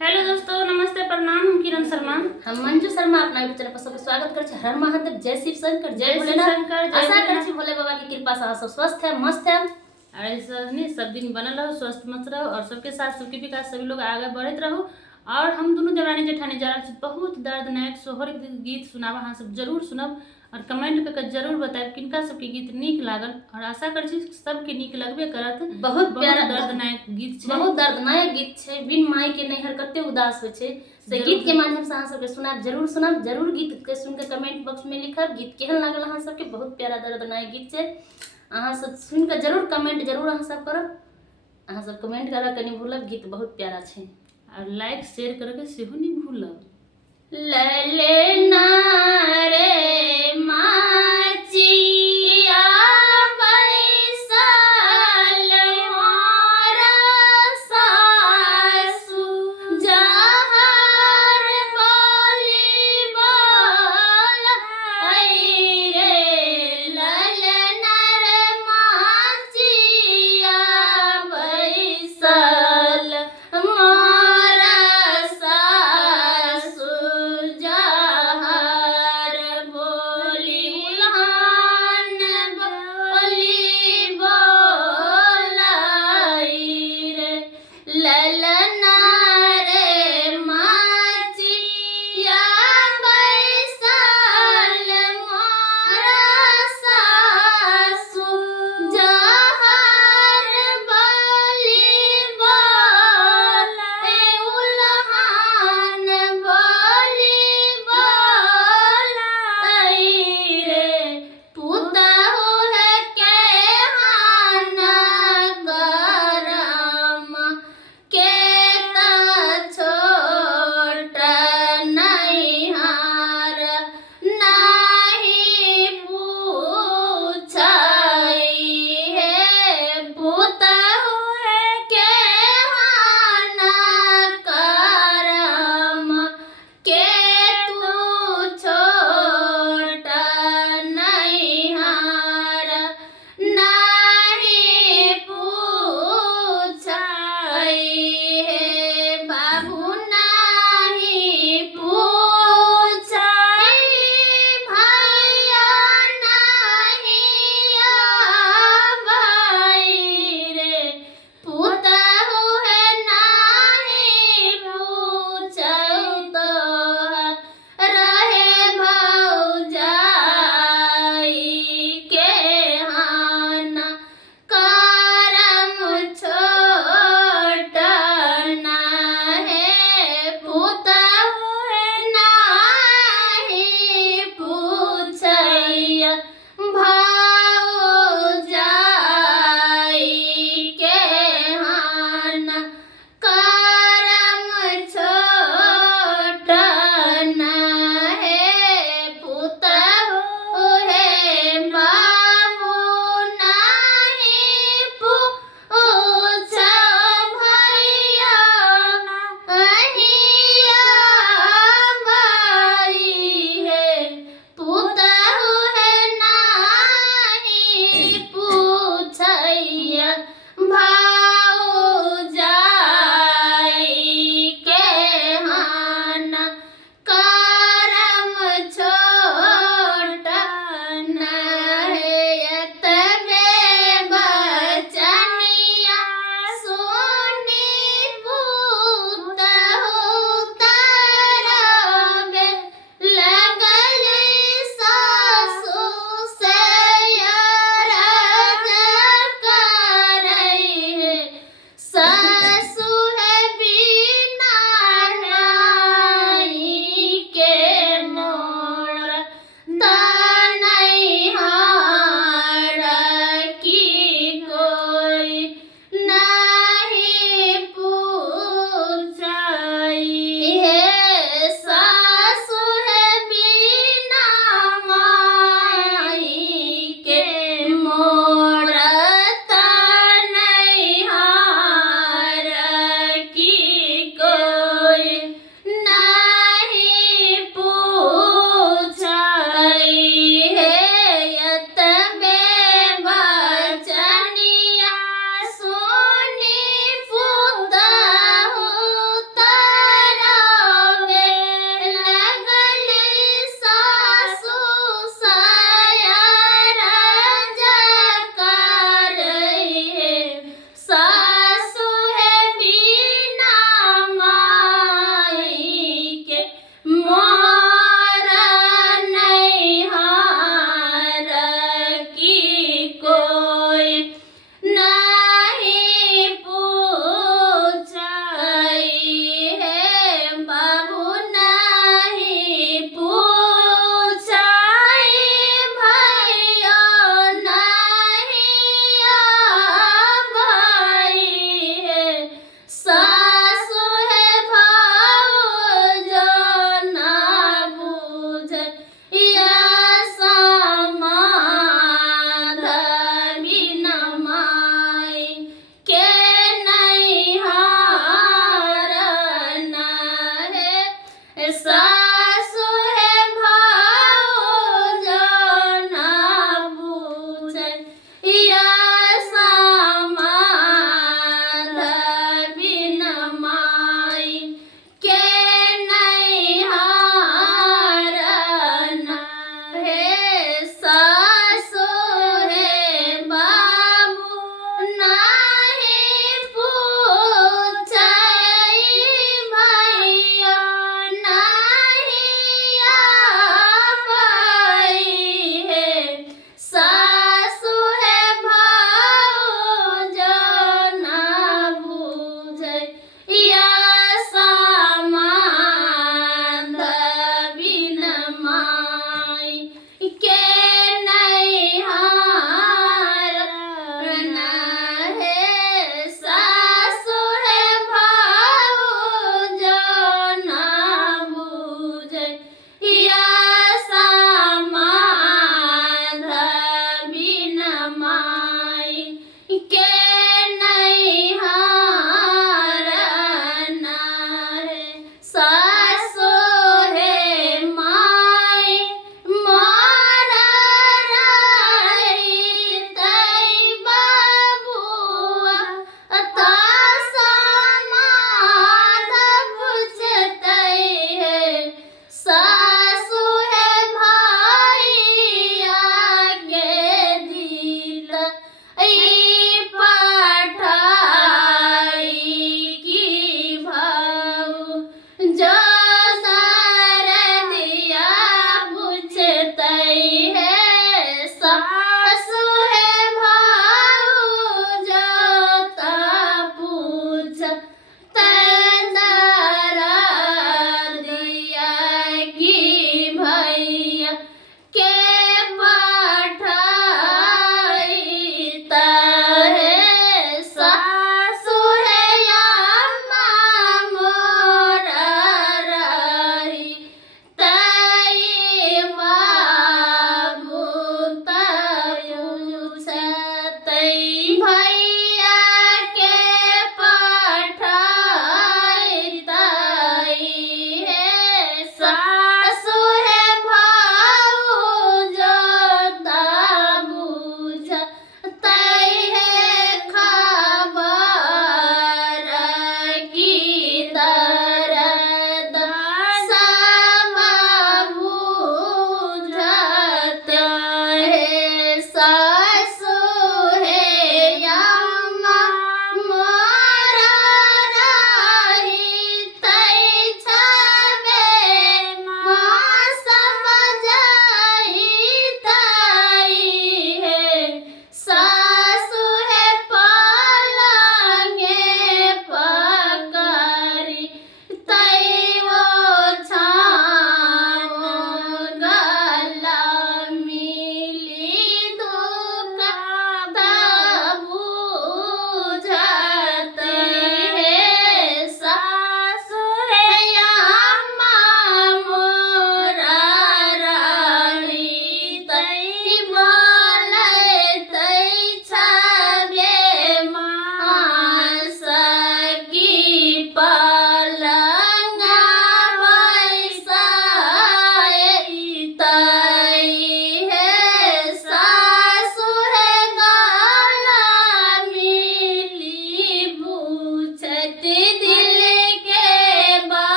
Hello दोस्तों, नमस्ते, प्रणाम। हम किरण शर्मा, हम मंजू शर्मा अपना यूट्यूब चैनल पर सबके स्वागत करे छी। हर महादेव, जय शिव शंकर, जय भोलेनाथ। आशा करे छी भोले बाबा की कृपा से आप सब स्वस्थ है, मस्त है। ऐसा नहीं, सब दिन बनल रहो, स्वस्थ मस्त रहो और सबके साथ सबके विकास सभी लोग आगे बढ़ते रहो। और हम दोनों देवरानी जेठानी जा रहे बहुत दर्दनाक सोहर गीत सुनाब, अहाँ सब जरूर सुनब और कमेंट करके जरूर बताएब किनका सबके गीत नीक लागल। और आशा कर छी सबके नीक लगबे करत। बहुत प्यारा दर्दनाक गीत छे, बहुत दर्दनाक गीत छे। बिन माई के नैहर कते उदास होय छे, से गीत के माध्यम से अहाँ सबके सुनाब, जरूर गीत के सुन के कमेंट बॉक्स में लिखब गीत केहन लागल अहाँ सबके। बहुत प्यारा दर्दनाक गीत छे, अहाँ सब सुन के जरूर कमेंट जरूर अहाँ सब करब। अहाँ सब कमेंट करब कनी भूलब, गीत बहुत प्यारा छे। और लाइक शेयर करके सेहो नहीं भूलब। ललना रे